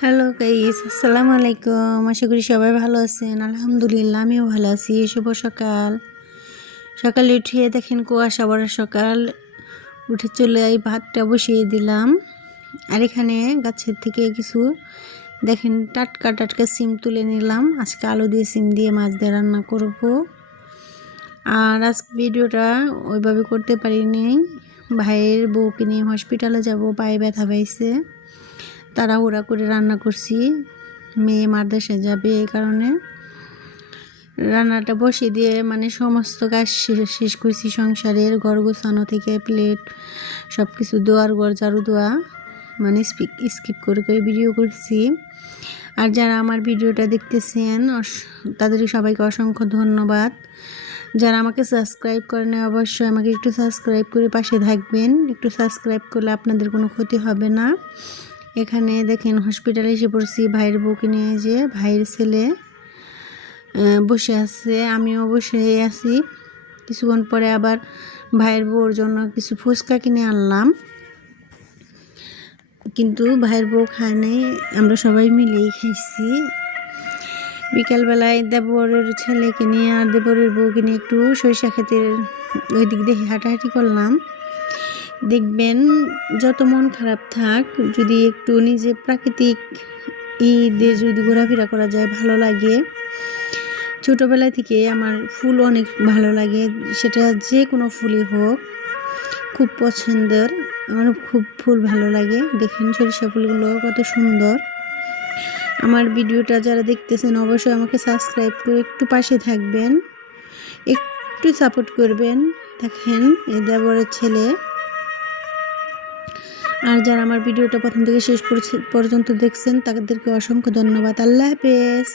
Hello guys, আসসালামু আলাইকুম। আশা করি সবাই ভালো আছেন। আলহামদুলিল্লাহ আমিও ভালো আছি। শুভ সকাল। সকালে উঠিয়ে দেখেন কুয়াশা ভরা সকাল। উঠে চলে ভাতটা বসিয়ে দিলাম। আর এখানে গাছের থেকে কিছু দেখেন টাটকা টাটকা সিম তুলে নিলাম। আজকে আলু দিয়ে সিম দিয়ে মাছ দিয়ে রান্না করব। আর আজকে ভিডিওটা ওইভাবে করতে পারিনি। ভাইয়ের বউকে নিয়ে হসপিটালে যাব, পায়ে ব্যথা পাইছে। তাড়াহুড়া করে রান্না করছি, মেয়ে মাদ্রাসায় যাবে এই কারণে। রান্নাটা বসিয়ে দিয়ে সমস্ত কাজ শেষ করছি সংসারের, ঘর গোছানো থেকে প্লেট সব কিছু ধোয়ার, ঘর ঝাড়ু দেওয়া, স্কিপ করে করে ভিডিও করছি। আর যারা আমার ভিডিওটা দেখতেছেন তাদের সবাইকে অসংখ্য ধন্যবাদ। যারা আমাকে সাবস্ক্রাইব করেন অবশ্যই আমাকে একটু সাবস্ক্রাইব করে পাশে থাকবেন। একটু সাবস্ক্রাইব করলে আপনাদের কোনো ক্ষতি হবে না। এখানে দেখেন হসপিটালে এসে পড়ছি ভাইয়ের বউকে নিয়ে, যে ভাইয়ের ছেলে বসে আছে, আমিও বসে আছি। কিছুক্ষণ পরে আবার ভাইয়ের বউর জন্য কিছু ফুচকা কিনে আনলাম, কিন্তু ভাইয়ের বউ খায় নাই, আমরা সবাই মিলেই খাইছি। বিকালবেলায় দেবরের ছেলেকে নিয়ে আর দেবরের বউকে নিয়ে একটু সরিষা ক্ষেতের ওই দিক দিয়ে হাঁটাহাঁটি করলাম। দেখবেন যত মন খারাপ থাক, যদি একটু নিজে প্রাকৃতিক ঈদে যদি ঘোরাফেরা করা যায় ভালো লাগে। ছোটোবেলা থেকে আমার ফুল অনেক ভালো লাগে, সেটা যে কোনো ফুলই হোক খুব পছন্দের। আমার খুব ফুল ভালো লাগে। দেখেন সরিষা ফুলগুলো কত সুন্দর। আমার ভিডিওটা যারা দেখতেছেন অবশ্যই আমাকে সাবস্ক্রাইব করে একটু পাশে থাকবেন, একটু সাপোর্ট করবেন। দেখেন এই দেবরের ছেলে। আর যারা আমার ভিডিওটা প্রথম থেকে শেষ পর্যন্ত দেখছেন তাদেরকে অসংখ্য ধন্যবাদ। আল্লাহ হাফেজ।